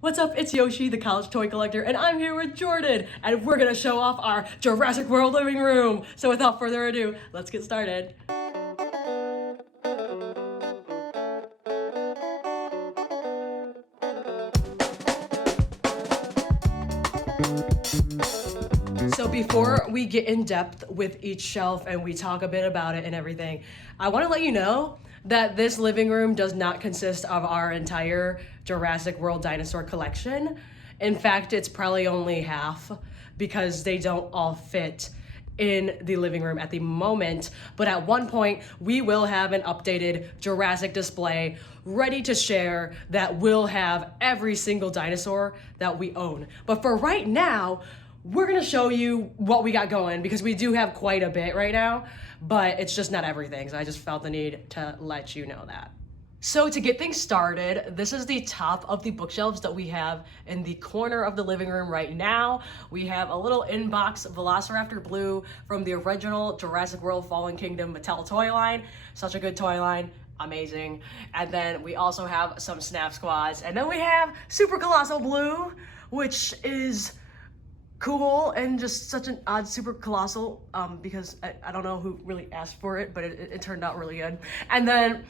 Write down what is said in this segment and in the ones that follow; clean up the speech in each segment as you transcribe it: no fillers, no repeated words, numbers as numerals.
What's up? It's Yoshi, the college toy collector, and I'm here with Jordan, and we're gonna show off our Jurassic World Living Room. So without further ado, let's get started. So before we get in depth with each shelf and we talk a bit about it and everything, I want to let you know that this living room does not consist of our entire Jurassic World dinosaur collection. In fact, it's probably only half because they don't all fit in the living room at the moment. But at one point, we will have an updated Jurassic display ready to share that will have every single dinosaur that we own. But for right now, we're gonna show you what we got going because we do have quite a bit right now, but it's just not everything. So I just felt the need to let you know that. So to get things started, this is the top of the bookshelves that we have in the corner of the living room right now. We have a little inbox Velociraptor Blue from the original Jurassic World Fallen Kingdom Mattel toy line. Such a good toy line. Amazing. And then we also have some Snap Squads. And then we have Super Colossal Blue, which is cool and just such an odd Super Colossal because I don't know who really asked for it, but it turned out really good. And then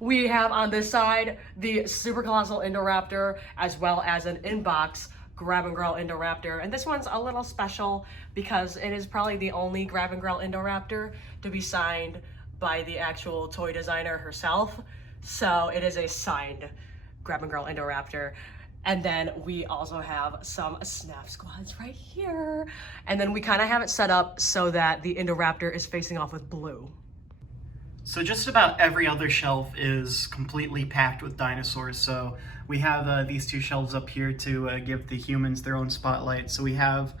we have on this side the Super Colossal Indoraptor as well as an inbox Grab and Grill Indoraptor. And this one's a little special because it is probably the only Grab and Grill Indoraptor to be signed by the actual toy designer herself. So it is a signed Grab and Grill Indoraptor. And then we also have some Snap Squads right here. And then we kind of have it set up so that the Indoraptor is facing off with blue. So just about every other shelf is completely packed with dinosaurs. So we have these two shelves up here to give the humans their own spotlight. So we have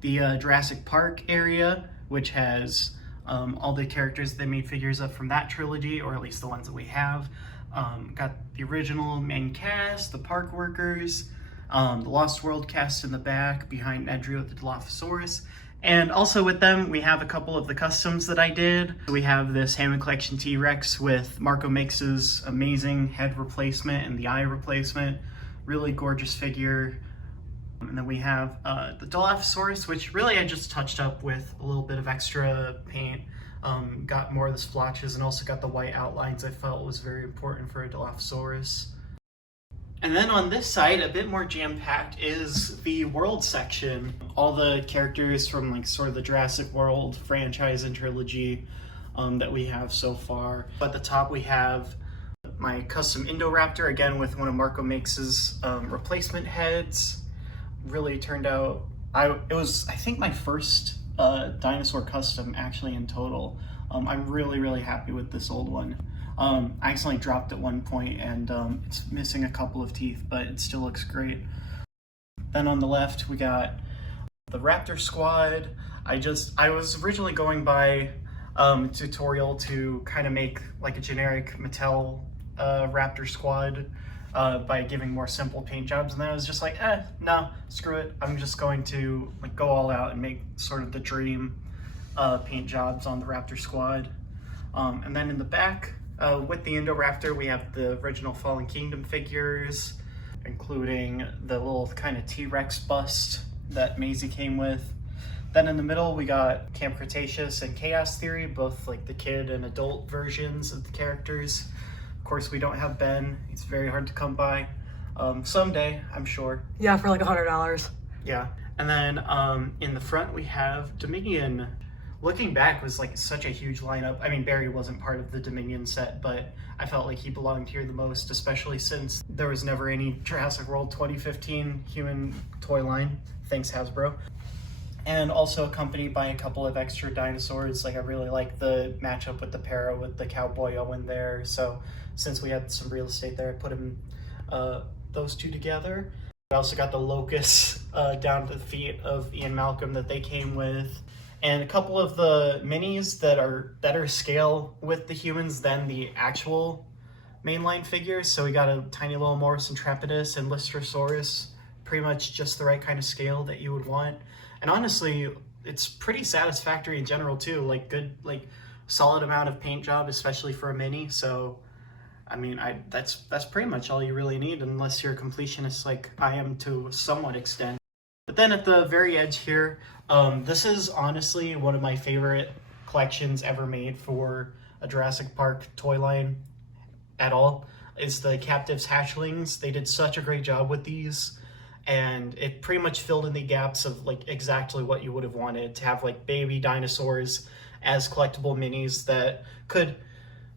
the Jurassic Park area, which has all the characters they made figures of from that trilogy, or at least the ones that we have. Got the original main cast, the park workers, the Lost World cast in the back behind Nedry the Dilophosaurus. And also with them, we have a couple of the customs that I did. We have this Hammond Collection T-Rex with Marco Makes' amazing head replacement and the eye replacement. Really gorgeous figure. And then we have the Dilophosaurus, which really I just touched up with a little bit of extra paint. Got more of the splotches and also got the white outlines I felt was very important for a Dilophosaurus. And then on this side, a bit more jam-packed, is the world section. All the characters from like sort of the Jurassic World franchise and trilogy that we have so far. At the top we have my custom Indoraptor, again with one of Marco Makes' replacement heads. Really turned out, it was I think my first dinosaur custom actually in total. I'm really happy with this old one. I accidentally dropped at one point and it's missing a couple of teeth, but it still looks great. Then on the left we got the Raptor Squad. I was originally going by tutorial to kind of make like a generic Mattel Raptor Squad by giving more simple paint jobs, and then I was just like, no, screw it. I'm just going to like go all out and make sort of the dream paint jobs on the Raptor Squad. And then in the back, with the Indoraptor, we have the original Fallen Kingdom figures, including the little kind of T-Rex bust that Maisie came with. Then in the middle, we got Camp Cretaceous and Chaos Theory, both like the kid and adult versions of the characters. Of course, we don't have Ben. He's very hard to come by. Someday, I'm sure. Yeah, for like $100. Yeah. And then in the front, we have Dominion. Looking back was like such a huge lineup. I mean, Barry wasn't part of the Dominion set, but I felt like he belonged here the most, especially since there was never any Jurassic World 2015 human toy line. Thanks, Hasbro. And also accompanied by a couple of extra dinosaurs. Like I really like the matchup with the para with the Cowboy Owen there. So since we had some real estate there, I put those two together. I also got the Locusts down to the feet of Ian Malcolm that they came with. And a couple of the minis that are better scale with the humans than the actual mainline figures. So we got a tiny little Morris Intrepidus and Lystrosaurus, pretty much just the right kind of scale that you would want. And honestly, it's pretty satisfactory in general too, like good, like solid amount of paint job, especially for a mini. So I mean, that's pretty much all you really need, unless you're a completionist like I am to a somewhat extent. But then at the very edge here, this is honestly one of my favorite collections ever made for a Jurassic Park toy line at all. Is the Captives Hatchlings. They did such a great job with these, and it pretty much filled in the gaps of like exactly what you would have wanted to have, like baby dinosaurs as collectible minis that could.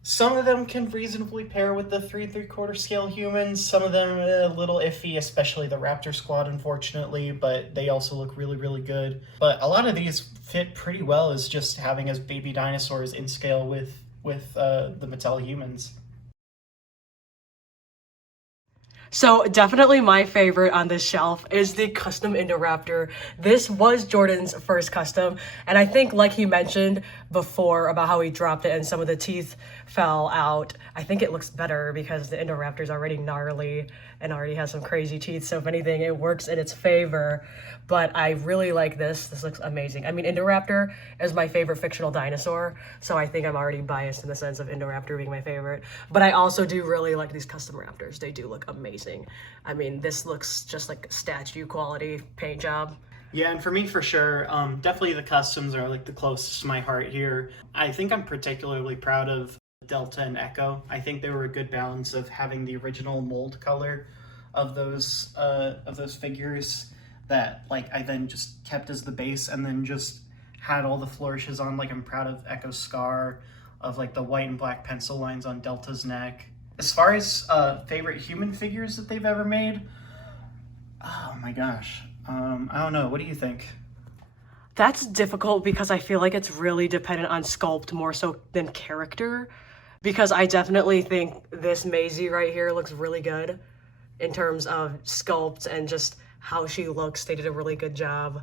Some of them can reasonably pair with the 3 3/4 scale humans. Some of them are a little iffy, especially the Raptor Squad, unfortunately, but they also look really, really good. But a lot of these fit pretty well as just having as baby dinosaurs in scale with the Mattel humans. So definitely my favorite on this shelf is the custom Indoraptor. This was Jordan's first custom, and I think like he mentioned before about how he dropped it and some of the teeth fell out, I think it looks better because the Indoraptor is already gnarly and already has some crazy teeth, so if anything it works in its favor. But I really like this. This looks amazing. I mean, Indoraptor is my favorite fictional dinosaur, so I think I'm already biased in the sense of Indoraptor being my favorite. But I also do really like these custom raptors. They do look amazing. I mean, this looks just like statue quality paint job. Yeah, and for me, for sure, definitely the customs are like the closest to my heart here. I think I'm particularly proud of Delta and Echo. I think they were a good balance of having the original mold color of those figures that like I then just kept as the base, and then just had all the flourishes on. Like I'm proud of Echo's scar, of like the white and black pencil lines on Delta's neck. As far as favorite human figures that they've ever made, oh my gosh, I don't know. What do you think? That's difficult because I feel like it's really dependent on sculpt more so than character. Because I definitely think this Maisie right here looks really good in terms of sculpt and just how she looks. They did a really good job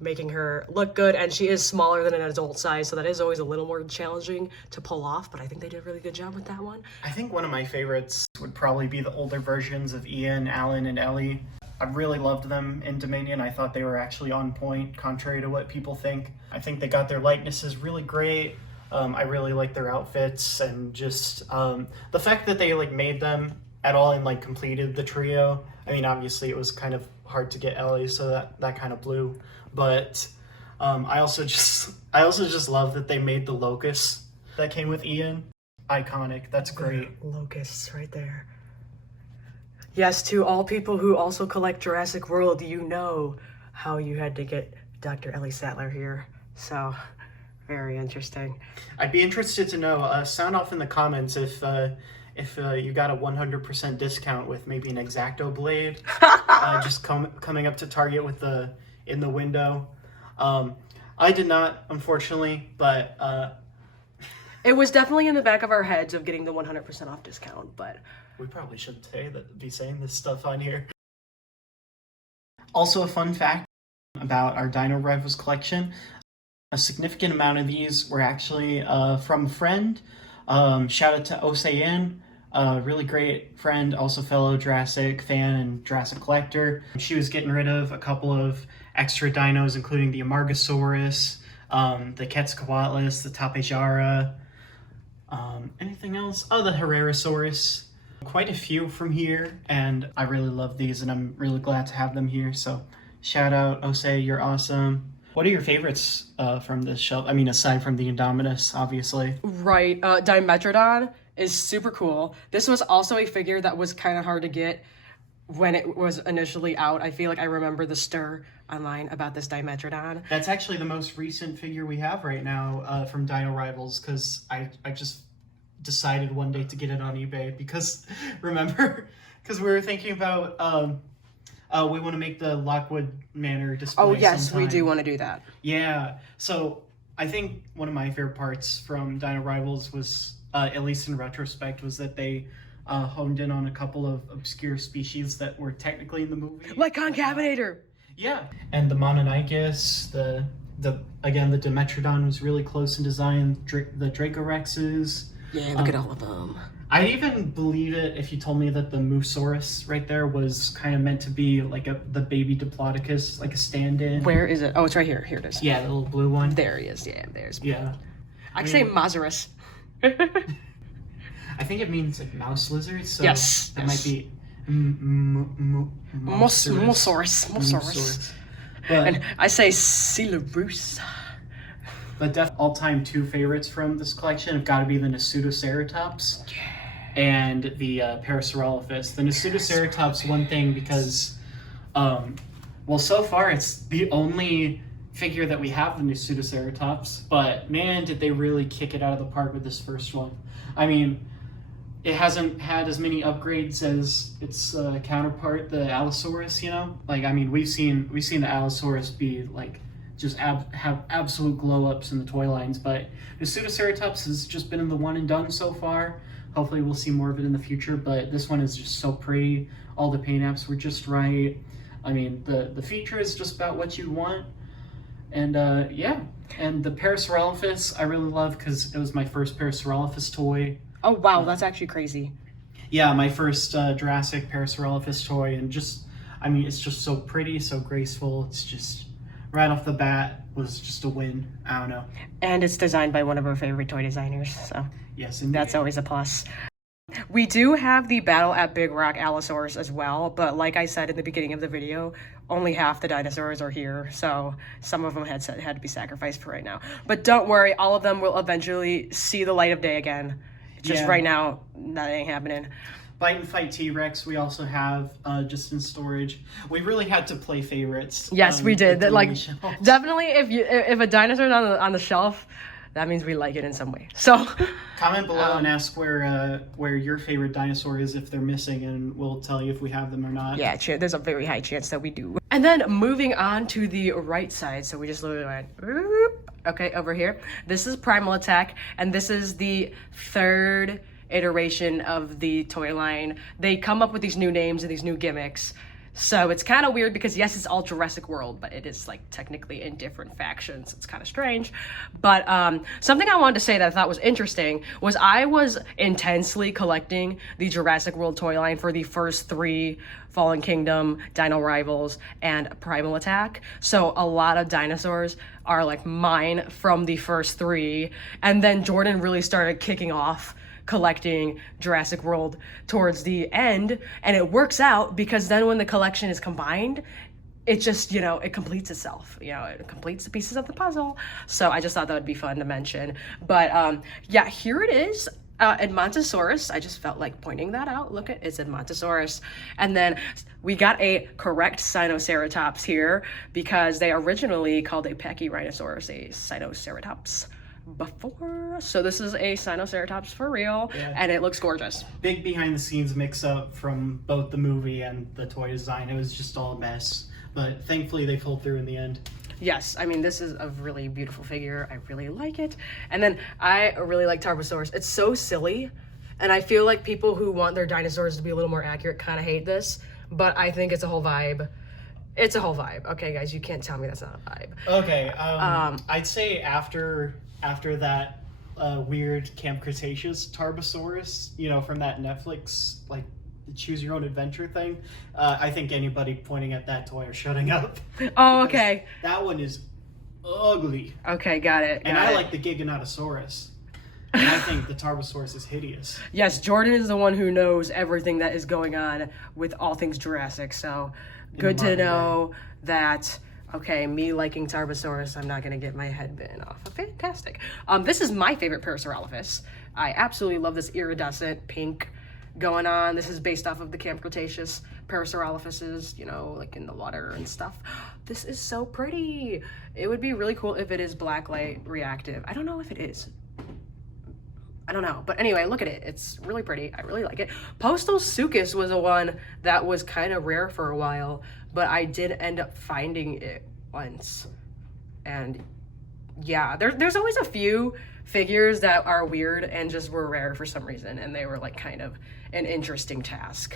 making her look good, and she is smaller than an adult size, so that is always a little more challenging to pull off, but I think they did a really good job with that one. I think one of my favorites would probably be the older versions of Ian, Alan, and Ellie. I really loved them in Dominion. I thought they were actually on point, contrary to what people think. I think they got their likenesses really great. I really like their outfits, and just the fact that they like made them at all and like completed the trio. I mean, obviously it was kind of hard to get Ellie, so that kind of blew. But I also just love that they made the locust that came with Ian. Iconic. That's great. Locusts right there. Yes, to all people who also collect Jurassic World, you know how you had to get Dr. Ellie Sattler here. So, very interesting. I'd be interested to know, sound off in the comments if you got a 100% discount with maybe an X-Acto blade, just coming up to Target with in the window. I did not, unfortunately, but it was definitely in the back of our heads of getting the 100% off discount, but we probably shouldn't be saying this stuff on here. Also, a fun fact about our Dino Rivals collection: a significant amount of these were actually from a friend. Shout out to Osayan, a really great friend, also fellow Jurassic fan and Jurassic collector. She was getting rid of a couple of extra dinos, including the Amargasaurus, the Quetzalcoatlus, the Tapejara, anything else? Oh, the Herrerasaurus. Quite a few from here, and I really love these, and I'm really glad to have them here. So shout out, Osei, you're awesome. What are your favorites from this shelf? I mean, aside from the Indominus, obviously. Right, Dimetrodon is super cool. This was also a figure that was kind of hard to get when it was initially out. I feel like I remember the stir online about this Dimetrodon. That's actually the most recent figure we have right now from Dino Rivals, because I just decided one day to get it on eBay because, remember, because we were thinking about, we want to make the Lockwood Manor display. Oh, yes, sometime. we do want to do that. Yeah, so I think one of my favorite parts from Dino Rivals was, at least in retrospect, was that they honed in on a couple of obscure species that were technically in the movie. Like Concavenator! Yeah, and the Mononychus, the Dimetrodon was really close in design, the Dracorexes. Yeah, look at all of them. I'd even believe it if you told me that the Moosaurus right there was kind of meant to be like the baby Diplodocus, like a stand-in. Where is it? Oh, it's right here. Here it is. Yeah, the little blue one. There he is. Yeah, there's. Yeah. I can say Masaurus. I think it means like mouse lizards. So Yes, that yes. might be Mosaurus. But And I say Coelosaurus. all-time two favorites from this collection have got to be the Nasutoceratops and the Parasaurolophus. The Nasutoceratops, one thing because, well, so far it's the only figure that we have the Nasutoceratops, but man, did they really kick it out of the park with this first one. I mean, it hasn't had as many upgrades as its counterpart, the Allosaurus, you know? Like, I mean, we've seen the Allosaurus be like just have absolute glow ups in the toy lines, but the Pseudoceratops has just been in the one and done so far. Hopefully we'll see more of it in the future, but this one is just so pretty. All the paint apps were just right. I mean, the feature is just about what you want. And yeah, and the Parasaurolophus I really love because it was my first Parasaurolophus toy. Oh wow, that's actually crazy. Yeah, my first Jurassic Parasaurolophus toy, and just, I mean, it's just so pretty, so graceful. It's just, right off the bat, was just a win. I don't know. And it's designed by one of our favorite toy designers, so Yes, and that's always a plus. We do have the Battle at Big Rock Allosaurus as well, but like I said in the beginning of the video, only half the dinosaurs are here, so some of them had to be sacrificed for right now. But don't worry, all of them will eventually see the light of day again. Just Yeah. right now, that ain't happening. Bite and Fight T-Rex we also have just in storage. We really had to play favorites. Yes, we did. with That, the like, mini shelves. definitely, if a dinosaur's on the shelf, that means we like it in some way. So, Comment below and ask where your favorite dinosaur is if they're missing, and we'll tell you if we have them or not. yeah, there's a very high chance that we do. And then moving on to the right side, so we just literally went, whoop, okay, over here. This is Primal Attack, and this is the third iteration of the toy line. They come up with these new names and these new gimmicks. So it's kind of weird because yes, it's all Jurassic World, but it is like technically in different factions. It's kind of strange. But something I wanted to say that I thought was interesting was I was intensely collecting the Jurassic World toy line for the first three: Fallen Kingdom, Dino Rivals, and Primal Attack. So a lot of dinosaurs are like mine from the first three. And then Jordan really started kicking off collecting Jurassic World towards the end, and it works out because then when the collection is combined, it just, you know, it completes itself, you know, it completes the pieces of the puzzle. So I just thought that would be fun to mention. But yeah, here it is. Edmontosaurus, I just felt like pointing that out. Look at it's Edmontosaurus. And then we got a correct Sinoceratops here because they originally called a Pachyrhinosaurus a Sinoceratops before. So this is a Sinoceratops for real, and it looks gorgeous. Big behind the scenes mix up from both the movie and the toy design. It was just all a mess, but thankfully they pulled through in the end. Yes, I mean, this is a really beautiful figure. I really like it. And then I really like Tarbosaurus. It's so silly, and I feel like people who want their dinosaurs to be a little more accurate kind of hate this, but I think it's a whole vibe. It's a whole vibe. Okay, guys, you can't tell me that's not a vibe. Okay, I'd say after that weird Camp Cretaceous Tarbosaurus, you know, from that Netflix, like, choose your own adventure thing, I think anybody pointing at that toy are shutting up. Oh, okay. That one is ugly. Okay, got it. And I like the Giganotosaurus. And I think the Tarbosaurus is hideous. Yes, Jordan is the one who knows everything that is going on with all things Jurassic, so good to know that. Okay, me liking Tarbosaurus, I'm not gonna get my head bitten off. Fantastic. This is my favorite Parasaurolophus. I absolutely love this iridescent pink going on. This is based off of the Camp Cretaceous Parasaurolophuses, you know, like in the water and stuff. This is so pretty. It would be really cool if it is blacklight reactive. I don't know if it is. I don't know, but anyway, look at it. It's really pretty. I really like it. Postal Sucus was a one that was kind of rare for a while, but I did end up finding it once. And yeah, there's always a few figures that are weird and just were rare for some reason, and they were like kind of an interesting task.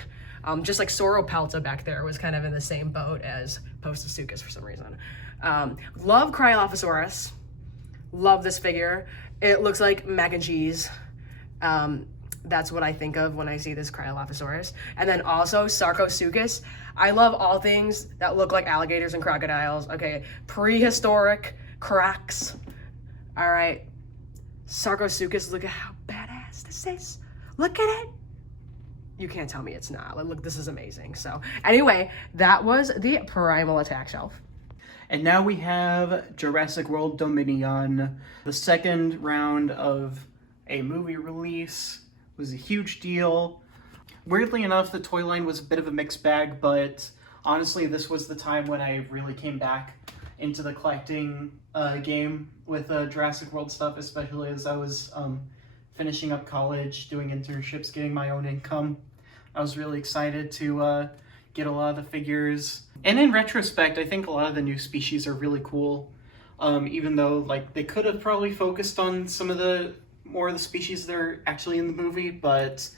Just like Sauropelta back there was kind of in the same boat as Postal Sucus for some reason. Love Cryolophosaurus. Love this figure. It looks like mac and cheese. That's what I think of when I see this Cryolophosaurus. And then also Sarcosuchus. I love all things that look like alligators and crocodiles. Okay, prehistoric crocks. All right, Sarcosuchus, look at how badass this is. Look at it. You can't tell me it's not. Like, look, this is amazing. So anyway, that was the Primal Attack shelf. And now we have Jurassic World Dominion. The second round of a movie release was a huge deal. Weirdly enough, the toy line was a bit of a mixed bag, but honestly, this was the time when I really came back into the collecting game with Jurassic World stuff, especially as I was finishing up college, doing internships, getting my own income. I was really excited to get a lot of the figures. And in retrospect, I think a lot of the new species are really cool. Even though like they could have probably focused on some of the more of the species that are actually in the movie, but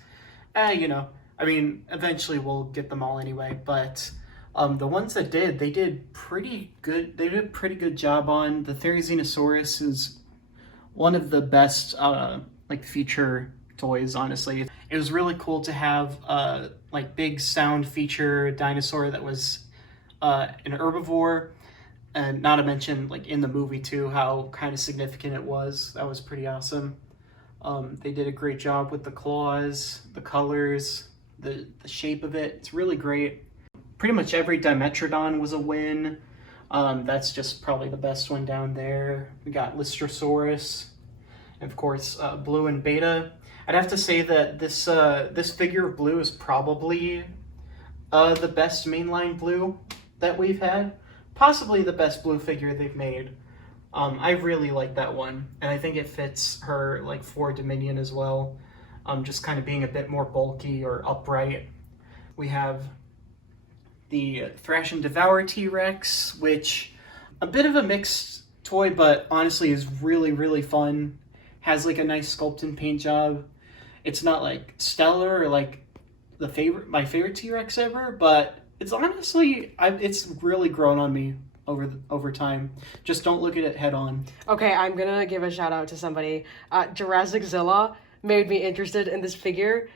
you know, I mean, eventually we'll get them all anyway. But the ones that did, they did pretty good. They did a pretty good job on. The Therizinosaurus is one of the best like feature toys, honestly. It was really cool to have like big sound feature dinosaur that was an herbivore, and not to mention like in the movie too, how kind of significant it was. That was pretty awesome. They did a great job with the claws, the colors, the shape of it. It's really great. Pretty much every Dimetrodon was a win. That's just probably the best one down there. We got Lystrosaurus, and of course Blue and Beta. I'd have to say that this figure of Blue is probably the best mainline Blue that we've had. Possibly the best Blue figure they've made. I really like that one, and I think it fits her like for Dominion as well. Just kind of being a bit more bulky or upright. We have the Thrash and Devour T-Rex, which a bit of a mixed toy, but honestly is really, really fun. Has like a nice sculpt and paint job. It's not like stellar or like my favorite T-Rex ever, but it's honestly, it's really grown on me over time. Just don't look at it head on. Okay, I'm gonna give a shout out to somebody. Jurassic Zilla made me interested in this figure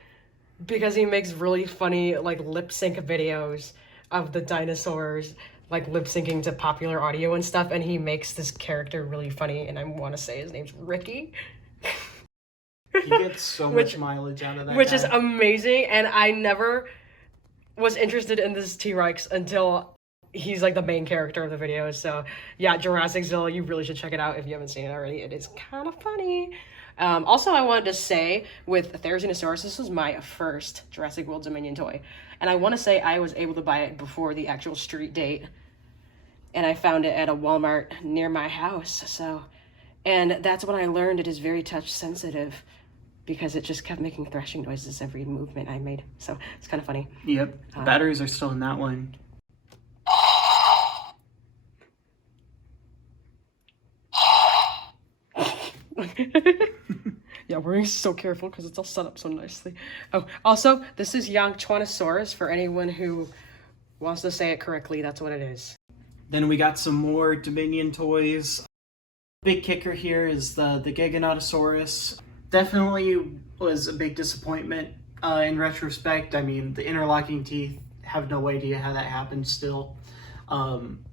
because he makes really funny like lip sync videos of the dinosaurs, like lip syncing to popular audio and stuff, and he makes this character really funny, and I want to say his name's Ricky. He gets so much mileage out of that which guy. Is amazing, and I never was interested in this T-Rex until he's like the main character of the video. So yeah, Jurassic Zilla, you really should check it out if you haven't seen it already. It is kind of funny. Also, I wanted to say with Therizinosaurus, this was my first Jurassic World Dominion toy, and I want to say I was able to buy it before the actual street date, and I found it at a Walmart near my house. And that's when I learned it is very touch sensitive, because it just kept making thrashing noises every movement I made. So it's kind of funny. Yep, the batteries are still in that one. Yeah, we're being so careful because it's all set up so nicely. Oh, also, this is Yangchuanosaurus for anyone who wants to say it correctly. That's what it is. Then we got some more Dominion toys. Big kicker here is the Giganotosaurus. Definitely was a big disappointment in retrospect. I mean, the interlocking teeth, have no idea how that happened still.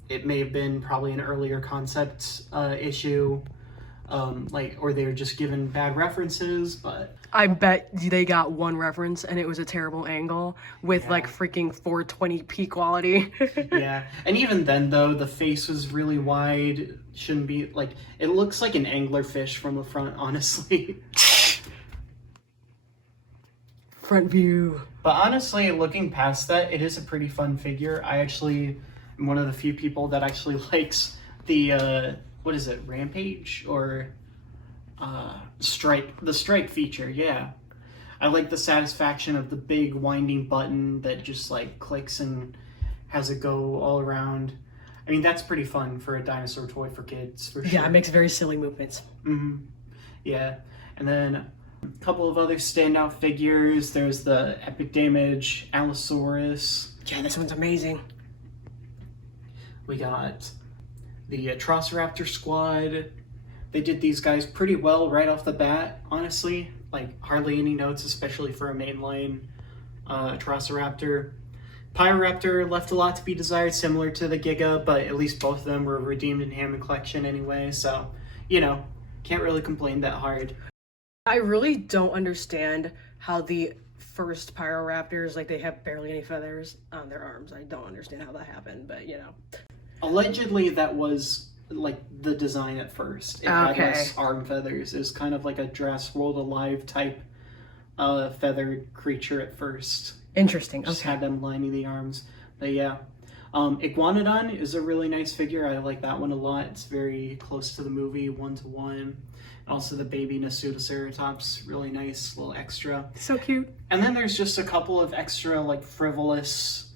It may have been probably an earlier concept issue. Or they were just given bad references, but I bet they got one reference and it was a terrible angle with like freaking 420p quality. Yeah, and even then though, the face was really wide. Shouldn't be like, it looks like an anglerfish from the front, honestly. Front view. But honestly, looking past that, it is a pretty fun figure. I actually am one of the few people that actually likes the what is it, Rampage or Strike? The Strike feature, yeah. I like the satisfaction of the big winding button that just like clicks and has it go all around. I mean, that's pretty fun for a dinosaur toy for kids, for sure. Yeah, it makes very silly movements. Mm-hmm. Yeah, and then a couple of other standout figures. There's the Epic Damage Allosaurus. Yeah, this one's amazing. We got the Atrociraptor squad. They did these guys pretty well right off the bat, honestly. Like, hardly any notes, especially for a mainline Atrociraptor. Pyroraptor left a lot to be desired, similar to the Giga, but at least both of them were redeemed in Hammond Collection anyway, so, you know, can't really complain that hard. I really don't understand how the first Pyroraptors, like, they have barely any feathers on their arms. I don't understand how that happened, but you know. Allegedly, that was like the design at first. It had less arm feathers. It was kind of like a Jurassic World Alive type feathered creature at first. Interesting. Just had them lining the arms. But yeah. Iguanodon is a really nice figure. I like that one a lot. It's very close to the movie, 1-to-1. Also the baby Nasutoceratops, really nice little extra. So cute. And then there's just a couple of extra like frivolous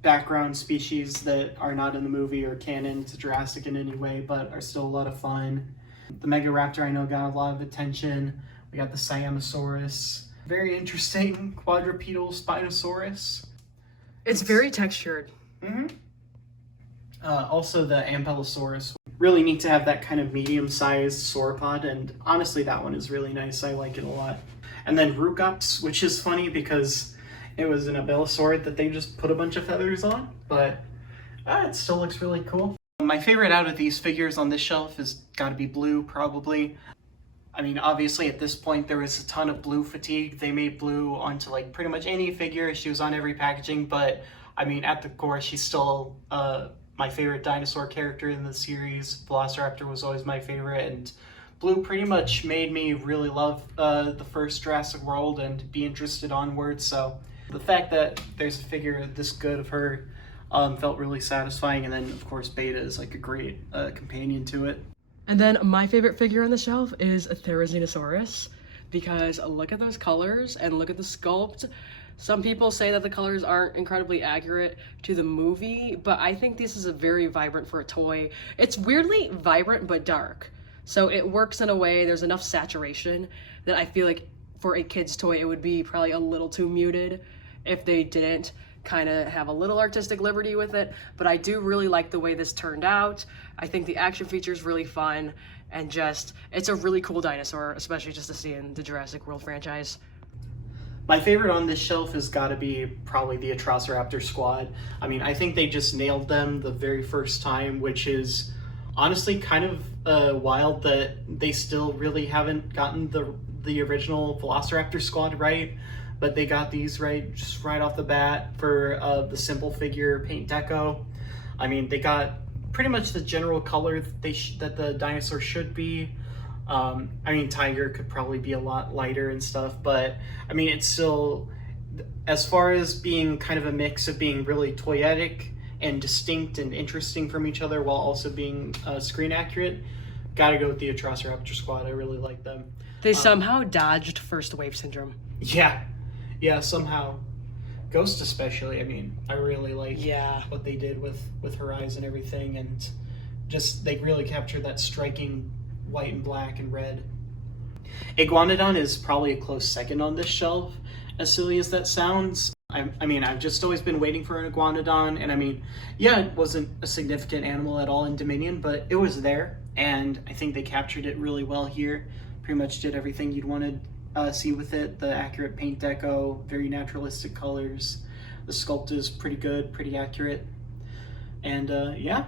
background species that are not in the movie or canon to Jurassic in any way, but are still a lot of fun. The Megaraptor I know got a lot of attention. We got the Siamosaurus. Very interesting quadrupedal Spinosaurus. It's very textured. Mm-hmm. Also the Ampelosaurus. Really neat to have that kind of medium-sized sauropod, and honestly that one is really nice. I like it a lot. And then Rugops, which is funny because it was an Abelosaurid that they just put a bunch of feathers on, but it still looks really cool. My favorite out of these figures on this shelf has got to be Blue, probably. I mean, obviously at this point there was a ton of Blue fatigue. They made Blue onto like pretty much any figure. She was on every packaging, but I mean, at the core, she's still my favorite dinosaur character in the series. Velociraptor was always my favorite, and Blue pretty much made me really love the first Jurassic World and be interested onwards. So the fact that there's a figure this good of her felt really satisfying. And then of course Beta is like a great companion to it. And then my favorite figure on the shelf is a Therizinosaurus, because look at those colors and look at the sculpt. Some people say that the colors aren't incredibly accurate to the movie, but I think this is a very vibrant for a toy. It's weirdly vibrant but dark. So it works in a way, there's enough saturation that I feel like for a kid's toy it would be probably a little too muted if they didn't kind of have a little artistic liberty with it. But I do really like the way this turned out. I think the action feature is really fun, and just, it's a really cool dinosaur, especially just to see in the Jurassic World franchise. My favorite on this shelf has got to be probably the Atrociraptor squad. I mean, I think they just nailed them the very first time, which is honestly kind of wild that they still really haven't gotten the original Velociraptor squad right, but they got these right just right off the bat for the simple figure paint deco. I mean, they got pretty much the general color that the dinosaur should be. I mean, Tiger could probably be a lot lighter and stuff, but I mean, it's still, as far as being kind of a mix of being really toyetic and distinct and interesting from each other while also being screen accurate, gotta go with the Atrociraptor squad. I really like them. They somehow dodged first wave syndrome. Yeah, somehow. Ghost especially, I mean, I really like what they did with her eyes and everything, and just, they really captured that striking white and black and red. Iguanodon is probably a close second on this shelf, as silly as that sounds. I mean, I've just always been waiting for an Iguanodon, and I mean, yeah, it wasn't a significant animal at all in Dominion, but it was there, and I think they captured it really well here. Pretty much did everything you'd want to see with it. The accurate paint deco, very naturalistic colors. The sculpt is pretty good, pretty accurate, and yeah.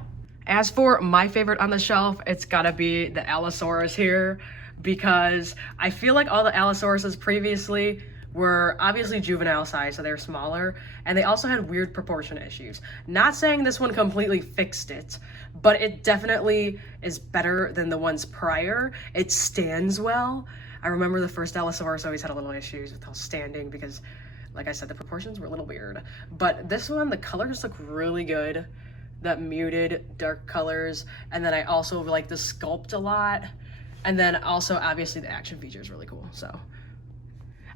As for my favorite on the shelf, it's gotta be the Allosaurus here, because I feel like all the Allosauruses previously were obviously juvenile size, so they're smaller, and they also had weird proportion issues. Not saying this one completely fixed it, but it definitely is better than the ones prior. It stands well. I remember the first Allosaurus always had a little issues with how standing, because like I said, the proportions were a little weird. But this one, the colors look really good. That muted dark colors, and then I also like the sculpt a lot, and then also obviously the action feature is really cool. So,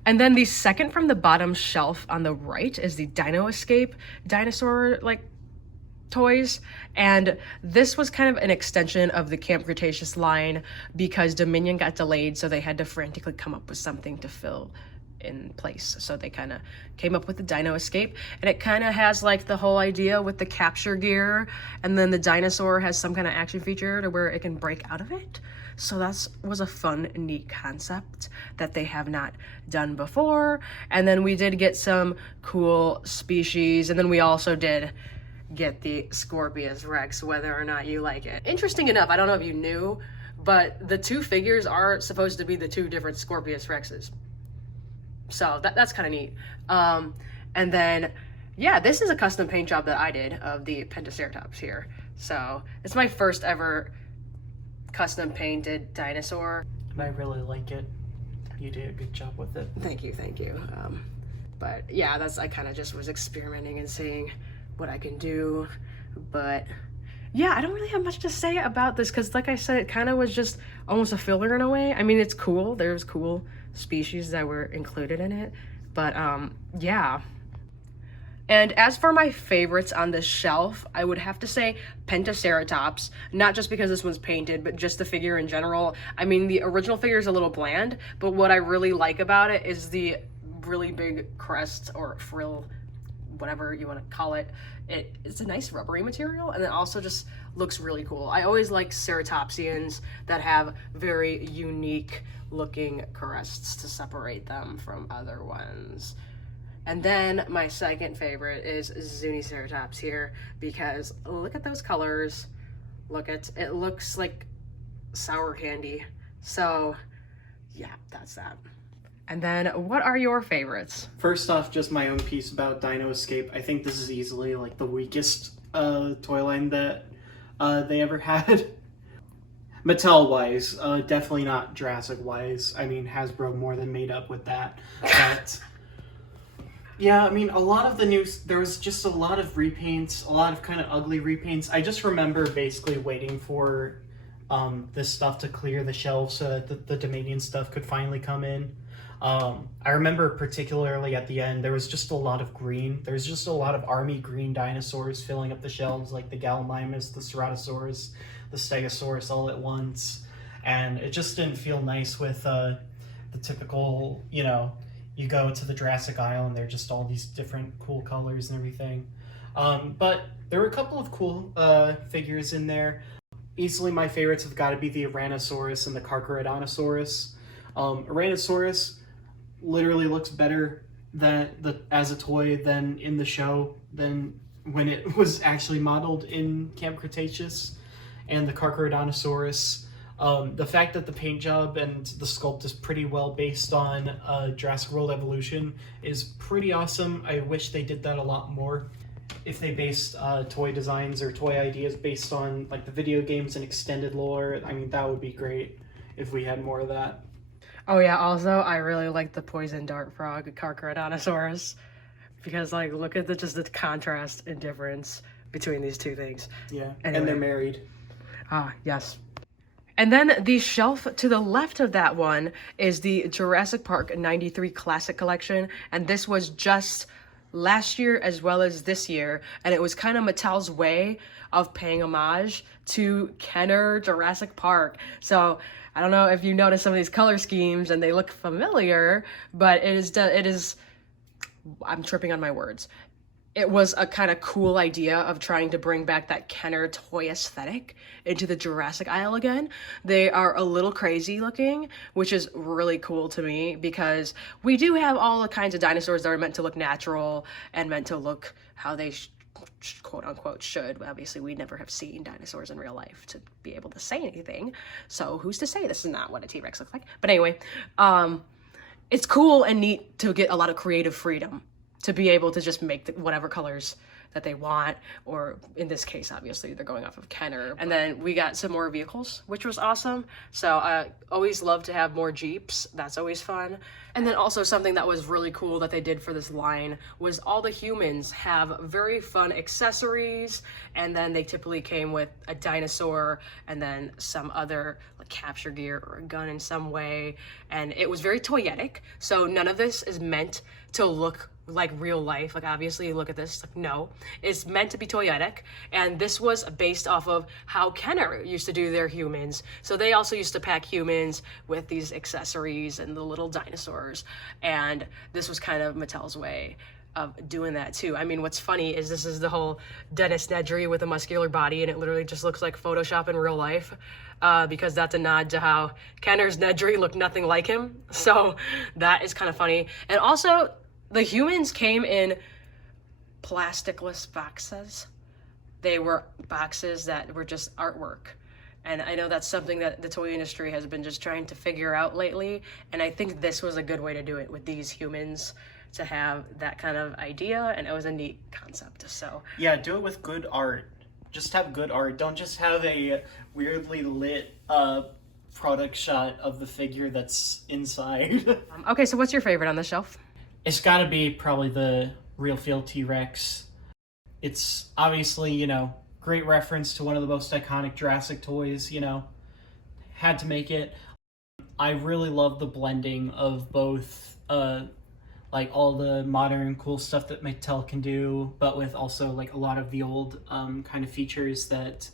and then the second from the bottom shelf on the right is the Dino Escape dinosaur like toys, and this was kind of an extension of the Camp Cretaceous line because Dominion got delayed, so they had to frantically come up with something to fill in place. So they kind of came up with the Dino Escape, and it kind of has like the whole idea with the capture gear, and then the dinosaur has some kind of action feature to where it can break out of it. So that was a fun, neat concept that they have not done before. And then we did get some cool species, and then we also did get the Scorpius Rex, whether or not you like it. Interesting enough, I don't know if you knew, but the two figures are supposed to be the two different Scorpius Rexes. So that's kind of neat. And then, yeah, this is a custom paint job that I did of the Pentaceratops here. So it's my first ever custom painted dinosaur. And I really like it. You did a good job with it. Thank you. But yeah, I kind of just was experimenting and seeing what I can do. But yeah, I don't really have much to say about this because, like I said, it kind of was just almost a filler in a way. I mean, it's cool. There's cool species that were included in it. But yeah. And as for my favorites on this shelf, I would have to say Pentaceratops, not just because this one's painted, but just the figure in general. I mean, the original figure is a little bland, but what I really like about it is the really big crest or frill, whatever you want to call it. It's a nice rubbery material, and it also just looks really cool. I always like ceratopsians that have very unique looking crests to separate them from other ones. And then my second favorite is Zuniceratops here, because look at those colors. It looks like sour candy. So yeah, that's that. And then what are your favorites? First off, just my own piece about Dino Escape. I think this is easily like the weakest toy line that they ever had. Mattel wise, definitely not Jurassic wise. I mean, Hasbro more than made up with that. But yeah, I mean, a lot of the there was just a lot of repaints, a lot of kind of ugly repaints. I just remember basically waiting for this stuff to clear the shelves so that the Dominion stuff could finally come in. I remember particularly at the end, there was just a lot of green. There's just a lot of army green dinosaurs filling up the shelves, like the Gallimimus, the Ceratosaurus, the Stegosaurus all at once. And it just didn't feel nice with the typical, you know, you go to the Jurassic aisle and they're just all these different cool colors and everything. But there were a couple of cool figures in there. Easily my favorites have got to be the Tyrannosaurus and the Carcharodontosaurus. Tyrannosaurus literally looks better as a toy than in the show than when it was actually modeled in Camp Cretaceous. And the Carcharodontosaurus, the fact that the paint job and the sculpt is pretty well based on Jurassic World Evolution is pretty awesome. I wish they did that a lot more. If they based toy designs or toy ideas based on like the video games and extended lore, I mean, that would be great if we had more of that. Oh yeah, also I really like the poison dart frog Carcharodontosaurus because like look at the contrast and difference between these two things. Yeah, anyway. And they're married. Ah, yes. And then the shelf to the left of that one is the Jurassic Park 93 Classic Collection, and this was just last year as well as this year, and it was kind of Mattel's way of paying homage to Kenner Jurassic Park. So I don't know if you notice some of these color schemes and they look familiar, but it is, I'm tripping on my words. It was a kind of cool idea of trying to bring back that Kenner toy aesthetic into the Jurassic aisle again. They are a little crazy looking, which is really cool to me because we do have all the kinds of dinosaurs that are meant to look natural and meant to look how they quote unquote should. Obviously, we never have seen dinosaurs in real life to be able to say anything. So who's to say this is not what a T-Rex looks like? But anyway, it's cool and neat to get a lot of creative freedom to be able to just make whatever colors that they want, or in this case, obviously, they're going off of Kenner. And then we got some more vehicles, which was awesome. So I always love to have more Jeeps. That's always fun. And then also something that was really cool that they did for this line was all the humans have very fun accessories, and then they typically came with a dinosaur and then some other like capture gear or a gun in some way. And it was very toyetic. So none of this is meant to look like real life. Like obviously look at this, like no, it's meant to be toyetic. And this was based off of how Kenner used to do their humans. So they also used to pack humans with these accessories and the little dinosaurs. And this was kind of Mattel's way of doing that too. I mean, what's funny is this is the whole Dennis Nedry with a muscular body, and it literally just looks like Photoshop in real life. Because that's a nod to how Kenner's Nedry looked nothing like him. So that is kind of funny. And also, the humans came in plasticless boxes. They were boxes that were just artwork. And I know that's something that the toy industry has been just trying to figure out lately. And I think this was a good way to do it with these humans, to have that kind of idea. And it was a neat concept. So Yeah, do it with good art. Just have good art. Don't just have a weirdly lit product shot of the figure that's inside. okay, so what's your favorite on the shelf? It's got to be probably the real feel T-Rex. It's obviously, you know, great reference to one of the most iconic Jurassic toys, you know. Had to make it. I really love the blending of both, like all the modern cool stuff that Mattel can do, but with also like a lot of the old kind of features that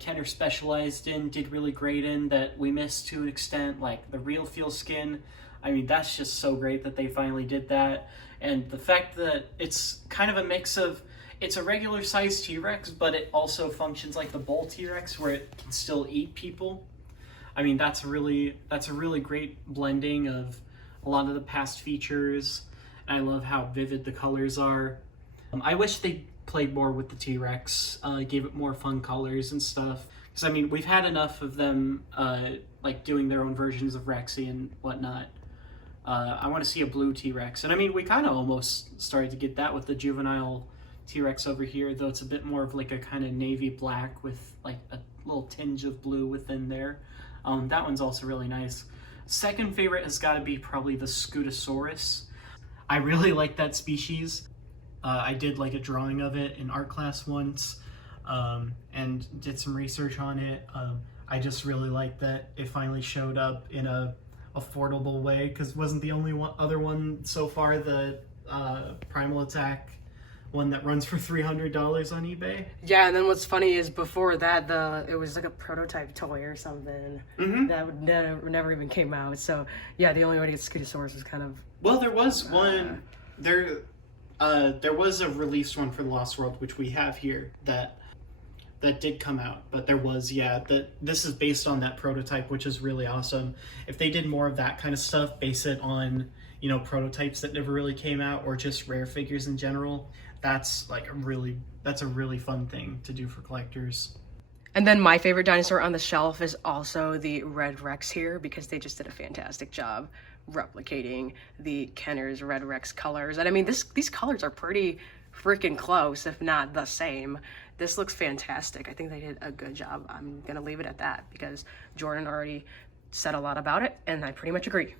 Kenner specialized in, did really great in, that we missed to an extent, like the real feel skin. I mean, that's just so great that they finally did that. And the fact that it's kind of a mix of, it's a regular sized T-Rex, but it also functions like the bull T-Rex where it can still eat people. I mean, that's a really great blending of a lot of the past features. And I love how vivid the colors are. I wish they played more with the T-Rex, gave it more fun colors and stuff. Because, I mean, we've had enough of them, like, doing their own versions of Rexy and whatnot. I want to see a blue T-Rex. And, I mean, we kind of almost started to get that with the juvenile T-Rex over here, though it's a bit more of, like, a kind of navy black with, like, a little tinge of blue within there. That one's also really nice. Second favorite has got to be probably the Scutosaurus. I really like that species. I did like a drawing of it in art class once, and did some research on it. I just really like that it finally showed up in a affordable way, because wasn't the only other one so far the Primal Attack one that runs for $300 on eBay. Yeah, and then what's funny is before that, it was like a prototype toy or something that would never even came out. So yeah, the only way to get Scutosaurus was kind of... Well, there was one, there was a released one for the Lost World, which we have here, that did come out. But there was, this is based on that prototype, which is really awesome. If they did more of that kind of stuff, base it on, you know, prototypes that never really came out, or just rare figures in general, that's a really fun thing to do for collectors. And then my favorite dinosaur on the shelf is also the Red Rex here, because they just did a fantastic job replicating the Kenner's Red Rex colors. And I mean, these colors are pretty freaking close, if not the same. This looks fantastic. I think they did a good job. I'm gonna leave it at that because Jordan already said a lot about it, and I pretty much agree.